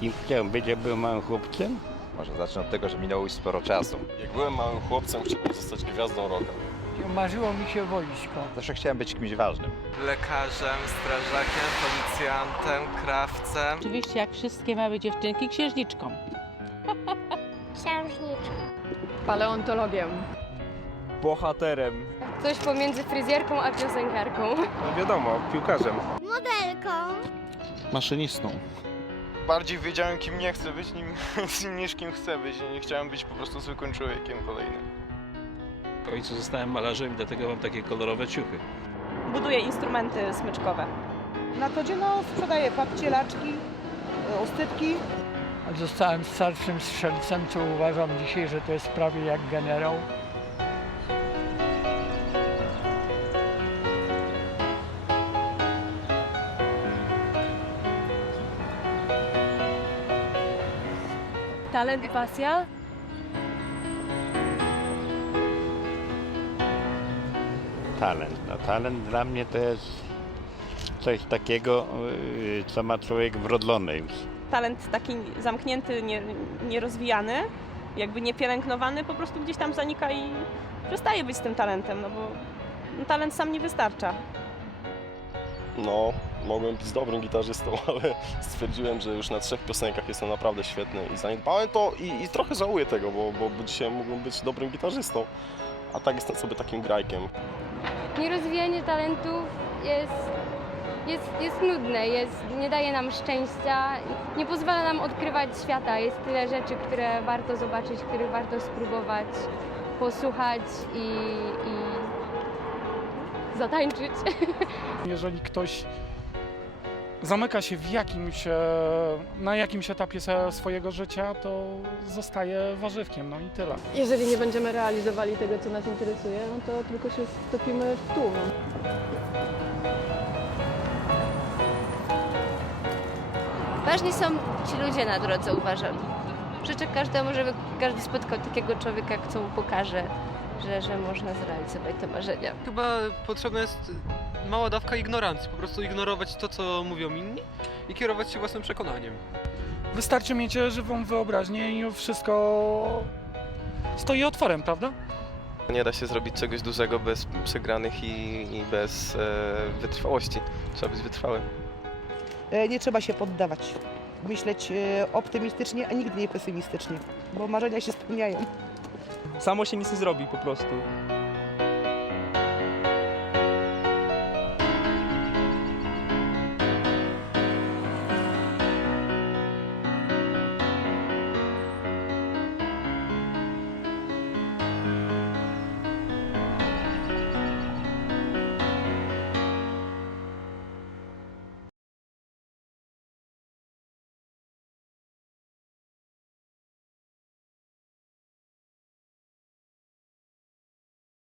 Kim chciałem być, jak byłem małym chłopcem? Może zacznę od tego, że minęło już sporo czasu. Jak byłem małym chłopcem, chciałem zostać gwiazdą rocka. Marzyło mi się wojsko. Zawsze chciałem być kimś ważnym. lekarzem, strażakiem, policjantem, krawcem. Oczywiście, jak wszystkie małe dziewczynki, księżniczką. Księżniczką. Paleontologiem. bohaterem. Coś pomiędzy fryzjerką a piosenkarką. No wiadomo, piłkarzem. Modelką. Maszynistą. Bardziej wiedziałem, kim nie chcę być, nim, niż kim chcę być. Nie chciałem być po prostu zwykłym człowiekiem kolejnym. W końcu zostałem malarzem i dlatego mam takie kolorowe ciuchy. Buduję instrumenty smyczkowe. Na co dzień no, sprzedaję papcielaczki, ustypki. Zostałem starszym strzelcem, co uważam dzisiaj, że to jest prawie jak generał. Talent i pasja? Talent. No, talent dla mnie to jest coś takiego, yy, co ma człowiek wrodzone już. Talent taki zamknięty, nie, nierozwijany, jakby niepielęgnowany, po prostu gdzieś tam zanika i przestaje być tym talentem, no bo no, talent sam nie wystarcza. No, mogłem być dobrym gitarzystą, ale stwierdziłem, że już na trzech piosenkach jestem naprawdę świetny i zaniedbałem to i, i trochę żałuję tego, bo, bo dzisiaj mógłbym być dobrym gitarzystą, a tak jestem sobie takim grajkiem. Nierozwijanie talentów jest, jest, jest nudne, jest, nie daje nam szczęścia, nie pozwala nam odkrywać świata. Jest tyle rzeczy, które warto zobaczyć, których warto spróbować, posłuchać i, i zatańczyć. Jeżeli ktoś zamyka się w jakimś, e, na jakimś etapie swojego życia, to zostaje warzywkiem, no i tyle. Jeżeli nie będziemy realizowali tego, co nas interesuje, no to tylko się wtopimy w tłum. Ważni są ci ludzie na drodze, uważam. Życzę każdemu, żeby każdy spotkał takiego człowieka, kto mu pokaże, że, że można zrealizować te marzenia. Chyba potrzebna jest mała dawka ignorancji, po prostu ignorować to, co mówią inni i kierować się własnym przekonaniem. Wystarczy mieć żywą wyobraźnię i wszystko stoi otworem, prawda? Nie da się zrobić czegoś dużego bez przegranych i, i bez e, wytrwałości. Trzeba być wytrwałym. E, Nie trzeba się poddawać. Myśleć e, optymistycznie, a nigdy nie pesymistycznie, bo marzenia się spełniają. Samo się nic nie zrobi po prostu.